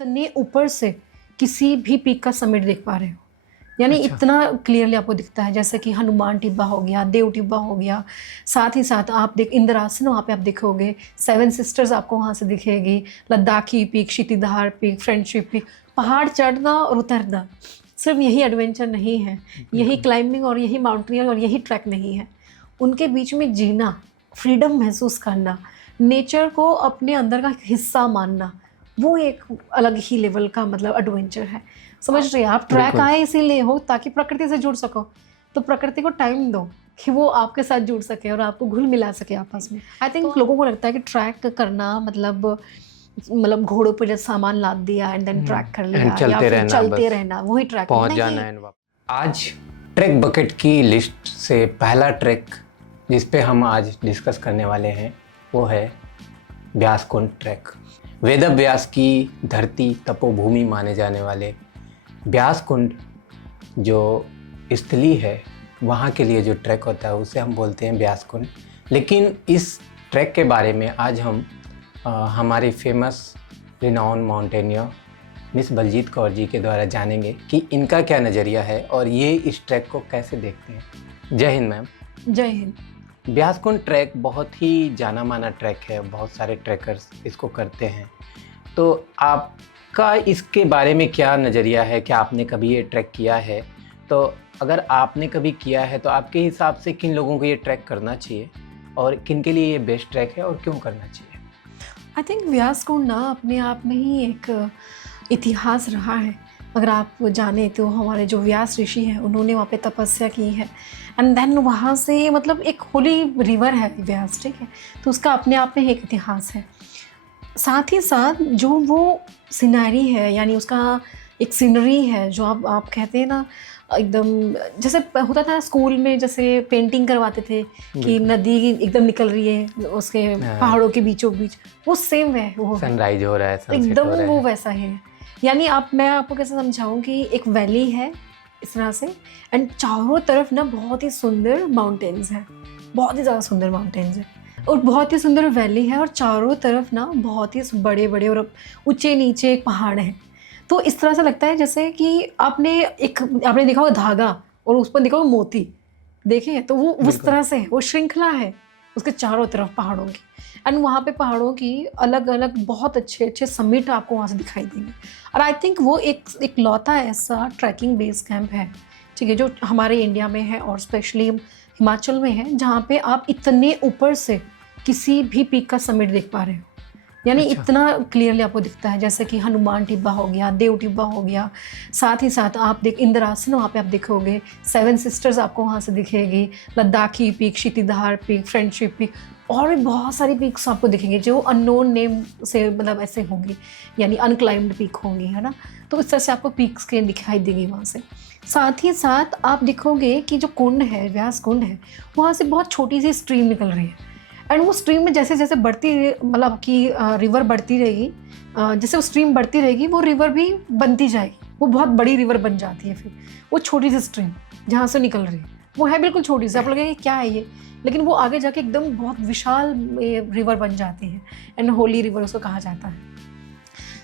इतने ऊपर से किसी भी पीक का समिट देख पा रहे हो, यानी अच्छा। इतना क्लियरली आपको दिखता है, जैसे कि हनुमान टिब्बा हो गया, देव टिब्बा हो गया। साथ ही साथ आप इंद्रासन वहाँ पे आप देखोगे, सेवन सिस्टर्स आपको वहाँ से दिखेगी, Ladakhi peak, Kshitidhar peak, friendship peak. पहाड़ चढ़ना और उतरना सिर्फ यही एडवेंचर नहीं है, यही क्लाइंबिंग और यही माउंटेनियरिंग और यही ट्रैक नहीं है। उनके बीच में जीना, फ्रीडम महसूस करना, नेचर को अपने अंदर का हिस्सा मानना, वो एक अलग ही लेवल का मतलब एडवेंचर है। समझ रहे हैं आप? ट्रैक बिल्कुल। आए इसीलिए हो ताकि प्रकृति से जुड़ सको, तो प्रकृति को टाइम दो कि वो आपके साथ जुड़ सके और आपको घुल मिला सके आपस में। आई थिंक लोगों को लगता है कि ट्रैक करना मतलब घोड़ों पर जैसे सामान लाद दिया एंड देन ट्रैक कर लिया, चलते या फिर रहना, चलते बस रहना, वही ट्रैक पहुंच नहीं। जाना है वापस। आज ट्रैक बकेट की लिस्ट से पहला ट्रैक जिस पे हम आज डिस्कस करने वाले हैं वो है व्यासकुंड ट्रैक। वेद व्यास की धरती तपोभूमि माने जाने वाले व्यासकुंड जो स्थली है, वहाँ के लिए जो ट्रैक होता है उसे हम बोलते हैं व्यासकुंड। लेकिन इस ट्रैक के बारे में आज हम हमारी famous renowned mountaineer miss Baljeet Kaur ji के द्वारा जानेंगे कि इनका क्या नज़रिया है और ये इस ट्रैक को कैसे देखते हैं। जय हिंद मैम। जय हिंद। व्यासकुंड ट्रैक बहुत ही जाना माना ट्रैक है, बहुत सारे ट्रैकर्स इसको करते हैं, तो आपका इसके बारे में क्या नज़रिया है? क्या आपने कभी ये ट्रैक किया है? तो अगर आपने कभी किया है तो आपके हिसाब से किन लोगों को ये ट्रैक करना चाहिए और किन के लिए ये बेस्ट ट्रैक है और क्यों करना चाहिए? आई थिंक व्यासकुंड ना अपने आप में ही एक इतिहास रहा है। अगर आप जाने तो हमारे जो व्यास ऋषि हैं उन्होंने वहाँ पे तपस्या की है एंड देन वहाँ से मतलब एक होली रिवर है व्यास, ठीक है, तो उसका अपने आप में एक इतिहास है। साथ ही साथ जो वो सीनरी है, यानी उसका एक सीनरी है जो आप कहते हैं ना, एकदम जैसे होता था स्कूल में, जैसे पेंटिंग करवाते थे कि नदी एकदम निकल रही है उसके पहाड़ों के बीचों बीच, वो सेम है, वो सनराइज हो रहा है, सनसेट एकदम हो रहा वो है। वैसा है। यानी मैं आपको कैसे समझाऊं कि एक वैली है इस तरह से एंड चारों तरफ ना बहुत ही सुंदर माउंटेन्स हैं, बहुत ही ज़्यादा सुंदर माउंटेन्स हैं और बहुत ही सुंदर वैली है और चारों तरफ ना बहुत ही बड़े बड़े और ऊंचे नीचे पहाड़ हैं। तो इस तरह से लगता है जैसे कि आपने देखा होगा धागा और उस पर देखा होगा मोती, देखे तो वो उस तरह से वो श्रृंखला है उसके चारों तरफ पहाड़ों की। एंड वहाँ पे पहाड़ों की अलग अलग बहुत अच्छे अच्छे समिट आपको वहाँ से दिखाई देंगे। और आई थिंक वो एक लौता ऐसा ट्रैकिंग बेस कैंप है, ठीक है, जो हमारे इंडिया में है और स्पेशली हिमाचल में है, जहाँ पे आप इतने ऊपर से किसी भी पीक का समिट देख पा रहे हो, यानी अच्छा। इतना क्लियरली आपको दिखता है, जैसे कि हनुमान टिब्बा हो गया, देव टिब्बा हो गया। साथ ही साथ आप इंद्रासन वहाँ पे आप देखोगे, सेवन सिस्टर्स आपको वहाँ से दिखेगी, Ladakhi peak, Kshitidhar peak, friendship peak, और भी बहुत सारी पीक्स आपको दिखेंगे जो अननोन नेम से मतलब ऐसे होंगी, यानी अनक्लाइम्ड पीक होंगी, है ना। तो इस तरह से आपको पीक्स के दिखाई देंगी वहाँ से। साथ ही साथ आप देखोगे कि जो कुंड है, व्यास कुंड है, वहाँ से बहुत छोटी सी स्ट्रीम निकल रही है एंड वो स्ट्रीम में जैसे जैसे बढ़ती मतलब कि रिवर बढ़ती रहेगी, जैसे वो स्ट्रीम बढ़ती रहेगी वो रिवर भी बनती जाएगी, वो बहुत बड़ी रिवर बन जाती है। फिर वो छोटी सी स्ट्रीम जहाँ से निकल रही है वो है बिल्कुल छोटी सी, आप लगेगा क्या है ये, लेकिन वो आगे जाके एकदम बहुत विशाल रिवर बन जाती है एंड होली रिवर उसको कहा जाता है।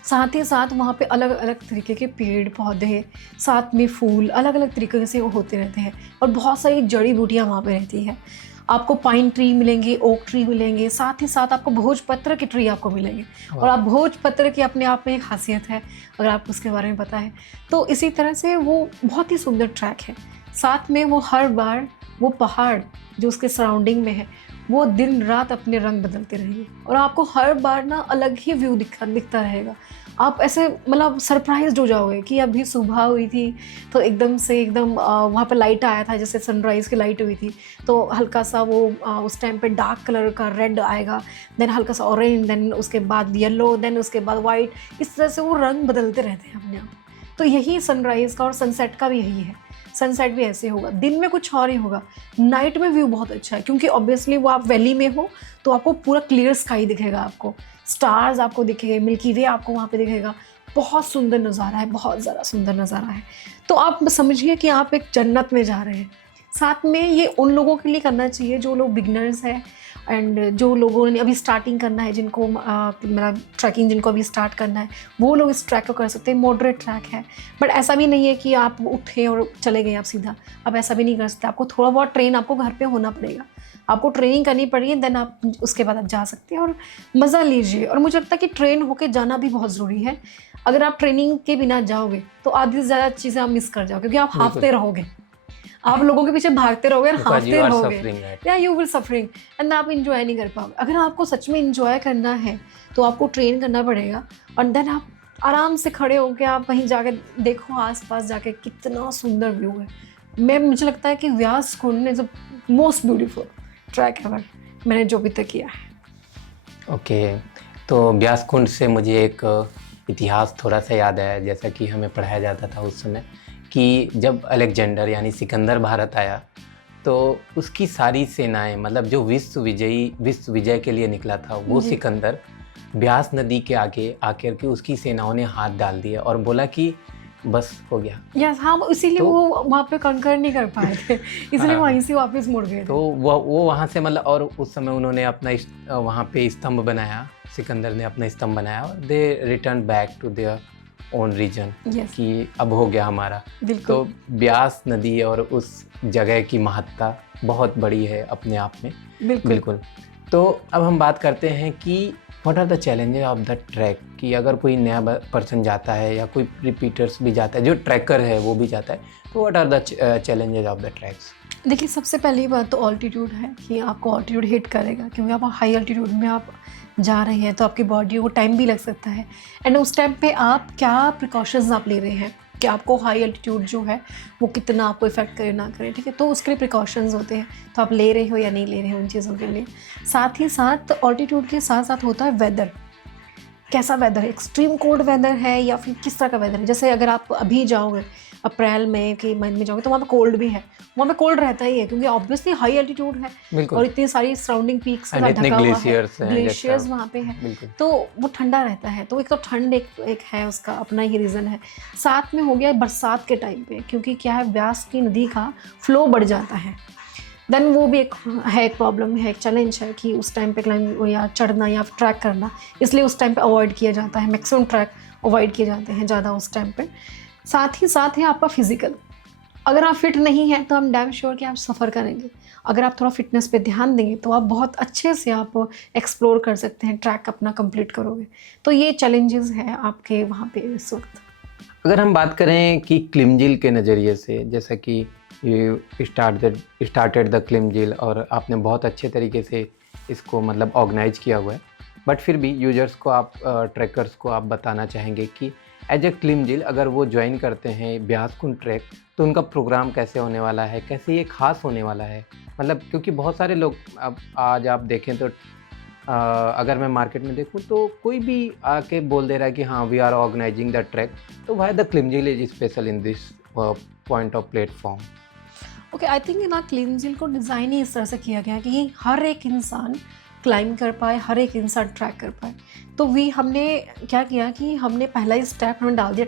साथ ही साथ वहाँ पे अलग अलग तरीके के पेड़ पौधे, साथ में फूल अलग अलग तरीके से होते रहते हैं और बहुत सारी जड़ी बूटियाँ वहाँ पे रहती है। आपको पाइन ट्री मिलेंगे, ओक ट्री मिलेंगे, साथ ही साथ आपको भोजपत्र की ट्री आपको मिलेंगे। और आप भोजपत्र की अपने आप में एक खासियत है, अगर आपको उसके बारे में पता है तो। इसी तरह से वो बहुत ही सुंदर ट्रैक है। साथ में वो हर बार वो पहाड़ जो उसके सराउंडिंग में है वो दिन रात अपने रंग बदलते रहेंगे और आपको हर बार ना अलग ही व्यू दिखता रहेगा। आप ऐसे मतलब सरप्राइज्ड हो जाओगे कि अभी सुबह हुई थी तो एकदम से वहाँ पे लाइट आया था, जैसे सनराइज़ की लाइट हुई थी, तो हल्का सा वो उस टाइम पे डार्क कलर का रेड आएगा, देन हल्का सा ऑरेंज, देन उसके बाद येलो, देन उसके बाद वाइट, इस तरह से वो रंग बदलते रहते हैं अपने आप। तो यही सनराइज़ का और सनसेट का भी यही है। सनसेट भी ऐसे होगा, दिन में कुछ और ही होगा, नाइट में व्यू बहुत अच्छा है क्योंकि ऑब्वियसली वो आप वैली में हो तो आपको पूरा क्लियर स्काई दिखेगा, आपको स्टार्स आपको दिखेंगे, मिल्की वे आपको वहाँ पे दिखेगा। बहुत सुंदर नज़ारा है, बहुत ज़्यादा सुंदर नज़ारा है। तो आप समझिए कि आप एक जन्नत में जा रहे हैं। साथ में ये उन लोगों के लिए करना चाहिए जो लोग बिगनर्स हैं एंड जो लोगों ने अभी स्टार्टिंग करना है, जिनको मेरा ट्रैकिंग जिनको अभी स्टार्ट करना है, वो लोग इस ट्रैक को कर सकते हैं। मॉडरेट ट्रैक है, बट ऐसा भी नहीं है कि आप उठे और चले गए आप सीधा, आप ऐसा भी नहीं कर सकते। आपको थोड़ा बहुत ट्रेन आपको घर पे होना पड़ेगा, आपको ट्रेनिंग करनी पड़ेगी, देन आप उसके बाद आप जा सकते हैं और मज़ा लीजिए। और मुझे लगता है कि ट्रेन होके जाना भी बहुत ज़रूरी है। अगर आप ट्रेनिंग के बिना जाओगे तो आधी से ज़्यादा चीज़ें आप मिस कर जाओगे, क्योंकि आप हाँफते रहोगे, आप लोगों के पीछे भागते रहोगे और हाँफते रहोगे, या यू विल सफरिंग एंड आप इंजॉय नहीं कर पाओगे। अगर आपको सच में इंजॉय करना है तो आपको ट्रेन करना पड़ेगा, और देन आप आराम से खड़े होकर आप वहीं जाके देखो, आसपास जाके कितना सुंदर व्यू है। मुझे लगता है कि Vyas Kund is the most beautiful trek ever मैंने जो भी तक किया है। ओके, तो ब्यास कुंड से मुझे एक इतिहास थोड़ा सा याद आया, जैसा कि हमें पढ़ाया जाता था उस समय कि जब अलेक्जेंडर यानी सिकंदर भारत आया तो उसकी सारी सेनाएं, मतलब जो विश्व विजय के लिए निकला था वो सिकंदर, ब्यास नदी के आगे आकर के उसकी सेनाओं ने हाथ डाल दिया और बोला कि बस हो गया। यस, हाँ, इसीलिए तो, वो वहाँ पे कंकर नहीं कर पाए थे, इसलिए वहीं से वापस मुड़ गए थे। तो वो वहाँ से, मतलब, और उस समय उन्होंने अपना वहाँ पे स्तंभ बनाया, सिकंदर ने अपना स्तंभ बनाया, और they return back to their own region कि अब हो गया हमारा। तो ब्यास नदी और उस जगह की महत्ता बहुत बड़ी है अपने आप में। बिल्कुल। तो अब हम बात करते हैं कि what are the challenges of the track, कि अगर कोई नया पर्सन जाता है या कोई रिपीटर्स भी जाता है, जो ट्रैकर है वो भी जाता है, तो what are the challenges of the tracks? देखिए, सबसे पहली बात तो ऑल्टीट्यूड है कि आपको ऑल्टीट्यूड हिट करेगा, क्योंकि आप हाई ऑल्टीट्यूड में आप जा रहे हैं तो आपकी बॉडी को टाइम भी लग सकता है। एंड उस टाइम पे आप क्या प्रिकॉशंस आप ले रहे हैं कि आपको हाई एल्टीट्यूड जो है वो कितना आपको इफेक्ट करे ना करे, ठीक है, तो उसके लिए प्रिकॉशंस होते हैं, तो आप ले रहे हो या नहीं ले रहे हो उन चीज़ों के लिए। साथ ही साथ ऑल्टीट्यूड के साथ साथ होता है वेदर, कैसा वेदर है, एक्सट्रीम कोल्ड वेदर है या फिर किस तरह का वेदर है। जैसे अगर आप अभी जाओगे अप्रैल में कि मई में जाओगे तो वहाँ पे कोल्ड भी है, वहाँ पे कोल्ड रहता ही है, क्योंकि ऑब्वियसली हाई एल्टीट्यूड है और इतनी सारी सराउंडिंग पीक्स के साथ ढका हुआ है, ग्लेशियर्स वहाँ पे है, तो वो ठंडा रहता है। तो एक तो ठंड एक है, उसका अपना ही रीज़न है। साथ में हो गया बरसात के टाइम पे, क्योंकि क्या है, व्यास की नदी का फ्लो बढ़ जाता है, देन वो भी एक प्रॉब्लम है, एक चैलेंज है कि उस टाइम पे क्लाइंब या चढ़ना या ट्रैक करना, इसलिए उस टाइम पे अवॉइड किया जाता है, मैक्सिमम ट्रैक अवॉइड किए जाते हैं ज़्यादा उस टाइम पे। साथ ही साथ है आपका फिजिकल, अगर आप फिट नहीं हैं तो हम डैम श्योर कि आप सफ़र करेंगे। अगर आप थोड़ा फिटनेस पे ध्यान देंगे तो आप बहुत अच्छे से आप एक्सप्लोर कर सकते हैं, ट्रैक अपना कंप्लीट करोगे। तो ये चैलेंजेस हैं आपके वहाँ पे इस वक्त। अगर हम बात करें कि क्लिमजिल के नज़रिए से, जैसा कि ये स्टार्टेड द क्लिमजिल और आपने बहुत अच्छे तरीके से इसको मतलब ऑर्गेनाइज किया हुआ है, बट फिर भी यूजर्स को आप ट्रैकर्स को आप बताना चाहेंगे कि एज ए क्लिमजिल अगर वो ज्वाइन करते हैं ब्यास कुंड ट्रैक तो उनका प्रोग्राम कैसे होने वाला है, कैसे ये खास होने वाला है? मतलब क्योंकि बहुत सारे लोग, अब आज आप देखें तो अगर मैं मार्केट में देखूं तो कोई भी आके बोल दे रहा है कि हाँ we are organising the trek, तो व्हाई द क्लिमजिल is special in this point of platform? Okay, I think ना क्लिमजिल को डिज़ाइन ही इस तरह से किया गया कि हर एक इंसान क्लाइंब कर पाए, हर एक इंसान ट्रैक कर पाए। तो हमने क्या किया कि हमने पहला ही स्टेप हमने डाल दिया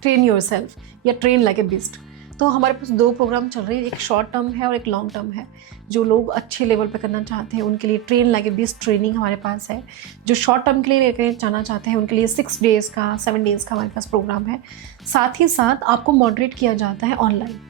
ट्रेन योरसेल्फ या ट्रेन लाइक ए बीस्ट। तो हमारे पास 2 प्रोग्राम चल रहे हैं, एक शॉर्ट टर्म है और एक लॉन्ग टर्म है। जो लोग अच्छे लेवल पे करना चाहते हैं उनके लिए train like a beast training हमारे पास है। जो शॉर्ट टर्म के लिए लेकर जाना चाहते हैं उनके लिए 6 डेज़ का 7 डेज़ का हमारे पास प्रोग्राम है। साथ ही साथ आपको मॉडरेट किया जाता है ऑनलाइन,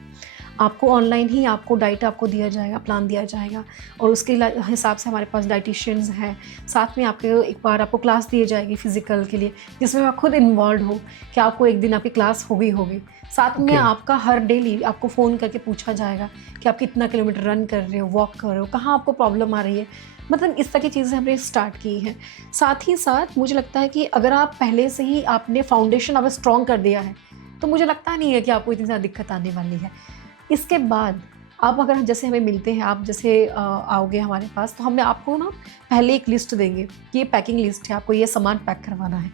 आपको ऑनलाइन ही आपको डाइट आपको दिया जाएगा, प्लान दिया जाएगा, और उसके हिसाब से हमारे पास डाइटिशियंस हैं। साथ में आपके एक बार आपको क्लास दी जाएगी फिजिकल के लिए, जिसमें आप खुद इन्वॉल्व हो कि आपको एक दिन आपकी क्लास होगी। साथ में आपका हर डेली आपको फ़ोन करके पूछा जाएगा कि आप कितना किलोमीटर रन कर रहे हो, वॉक कर रहे हो, कहाँ आपको प्रॉब्लम आ रही है। मतलब इस तरह की चीज़ें हमने स्टार्ट की हैं। साथ ही साथ मुझे लगता है कि अगर आप पहले से ही आपने फाउंडेशन आप स्ट्रॉन्ग कर दिया है तो मुझे लगता नहीं है कि आपको इतनी ज़्यादा दिक्कत आने वाली है। इसके बाद आप अगर जैसे हमें मिलते हैं, आप जैसे आओगे हमारे पास, तो हमें आपको ना पहले एक लिस्ट देंगे कि ये पैकिंग लिस्ट है, आपको ये सामान पैक करवाना है।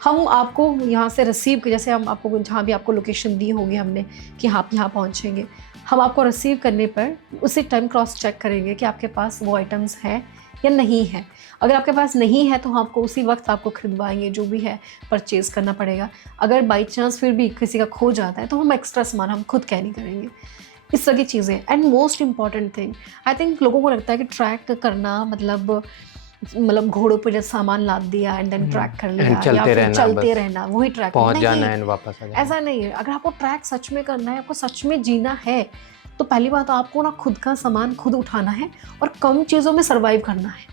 हम आपको यहाँ से रिसीव, जैसे हम आपको जहाँ भी आपको लोकेशन दी होगी हमने कि आप यहाँ पहुँचेंगे, हम आपको रिसीव करने पर उसी टाइम क्रॉस चेक करेंगे कि आपके पास वो आइटम्स हैं या नहीं है। अगर आपके पास नहीं है तो हम आपको उसी वक्त आपको खरीदवाएंगे, जो भी है परचेज़ करना पड़ेगा। अगर बाई चांस फिर भी किसी का खो जाता है तो हम एक्स्ट्रा सामान हम खुद कैरी करेंगे। इस तरह की चीज़ें। And most important thing, I think लोगों को लगता है कि ट्रैक करना मतलब घोड़ों पे जैसे सामान लाद दिया एंड देन ट्रैक कर लिया, चलते या फिर रहना, चलते बस रहना, वही ट्रैक पहुंच नहीं। जाना एंड वापस आ जाना। ऐसा नहीं है। अगर आपको ट्रैक सच में करना है, आपको सच में जीना है, तो पहली बात आपको ना खुद का सामान खुद उठाना है और कम चीज़ों में सर्वाइव करना है।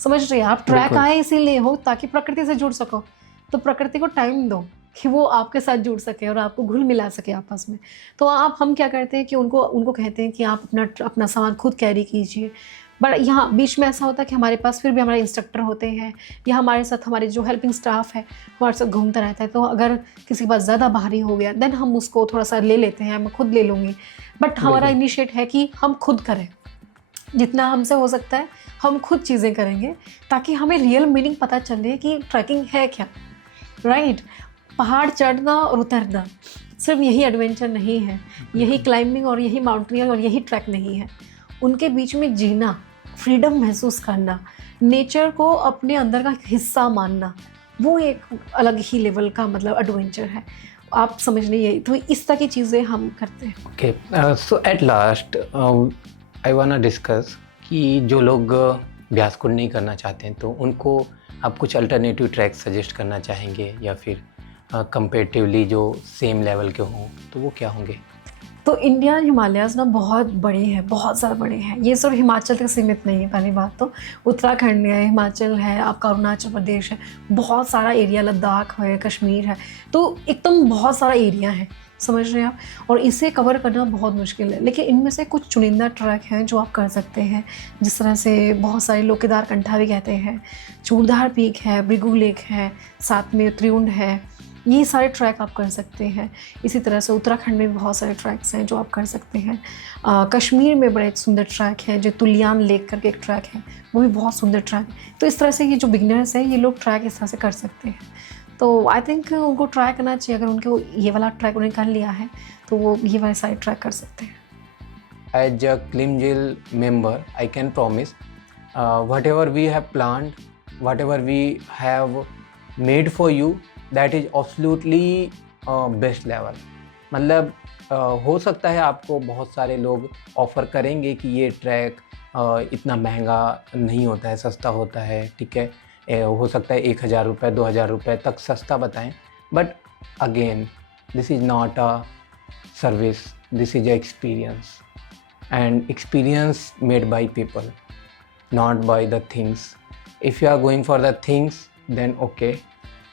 समझ रहे हैं आप? ट्रैक बिल्कुल। आए इसीलिए हो ताकि प्रकृति से जुड़ सको, तो प्रकृति को टाइम दो कि वो आपके साथ जुड़ सके और आपको घुल मिला सके आपस में। तो हम क्या करते हैं कि उनको कहते हैं कि आप अपना सामान खुद कैरी कीजिए। बट यहाँ बीच में ऐसा होता है कि हमारे पास फिर भी हमारे इंस्ट्रक्टर होते हैं, या हमारे साथ हमारे जो हेल्पिंग स्टाफ है हमारे साथ घूमता रहता है। तो अगर किसी के पास ज़्यादा भारी हो गया देन हम उसको थोड़ा सा ले लेते हैं, मैं खुद ले लूँगी। बट हमारा बिल्कुल। इनिशिएट है कि हम खुद करें, जितना हमसे हो सकता है हम खुद चीज़ें करेंगे, ताकि हमें रियल मीनिंग पता चले कि ट्रैकिंग है क्या, राइट? पहाड़ चढ़ना और उतरना सिर्फ यही एडवेंचर नहीं है, यही क्लाइंबिंग और यही माउंटेनियरिंग और यही ट्रैक नहीं है। उनके बीच में जीना, फ्रीडम महसूस करना, नेचर को अपने अंदर का हिस्सा मानना, वो एक अलग ही लेवल का मतलब एडवेंचर है। आप समझ लीजिए, तो इस तरह की चीज़ें हम करते हैं। Okay, so at last I want to discuss कि जो लोग ब्यास कुंड नहीं करना चाहते हैं, तो उनको आप कुछ अल्टरनेटिव ट्रैक सजेस्ट करना चाहेंगे, या फिर कंपेरेटिवली जो सेम लेवल के हों, तो वो क्या होंगे? तो इंडियन हिमालयाज़ ना बहुत बड़े हैं, बहुत ज़्यादा बड़े हैं। ये सिर्फ हिमाचल तक सीमित नहीं है। पहली बात तो उत्तराखंड है, हिमाचल है, आपका अरुणाचल प्रदेश है, बहुत सारा एरिया, लद्दाख है, कश्मीर है, तो एकदम बहुत सारा एरिया है, समझ रहे हैं आप? और इसे कवर करना बहुत मुश्किल है। लेकिन इनमें से कुछ चुनिंदा ट्रैक हैं जो आप कर सकते हैं, जिस तरह से बहुत सारे लोग केदारकंठा भी कहते हैं, चूड़धार पीक है, भृगु लेक है, साथ में त्रिउंड है, ये सारे ट्रैक आप कर सकते हैं। इसी तरह से उत्तराखंड में भी बहुत सारे ट्रैक्स हैं जो आप कर सकते हैं। कश्मीर में बड़े एक सुंदर ट्रैक है जो तुलियान लेक करके एक ट्रैक है, वो भी बहुत सुंदर ट्रैक है। तो इस तरह से ये जो बिगनर्स हैं ये लोग ट्रैक इस तरह से कर सकते हैं। तो आई थिंक उनको ट्राई करना चाहिए। अगर उनको ये वाला ट्रैक उन्हें कर लिया है तो वो ये वाले सारे ट्रैक कर सकते हैं। As a Klimjil member, I can promise whatever we have planned, whatever we have made for you, that is absolutely best level. मतलब हो सकता है आपको बहुत सारे लोग ऑफ़र करेंगे कि ये ट्रैक इतना महंगा नहीं होता है, सस्ता होता है, ठीक है। हो सकता है 1000 रुपये 2000 रुपये तक सस्ता बताएं, but again this is not a service, this is a experience, and experience made by people, not by the things. If you are going for the things, then okay.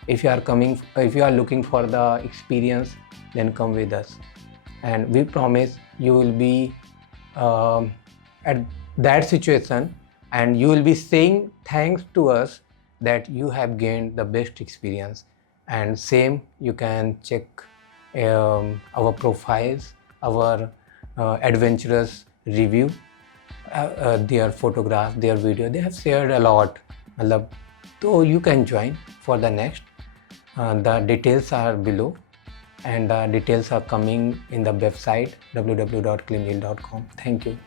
If you are looking for the experience, then come with us, and we promise you will be at that situation, and you will be saying thanks to us that you have gained the best experience. And same, you can check our profiles, our adventurous review, their photograph, their video, they have shared a lot, मतलब, so you can join for the next. The details are below, and the details are coming in the website www.klimjil.com. Thank you.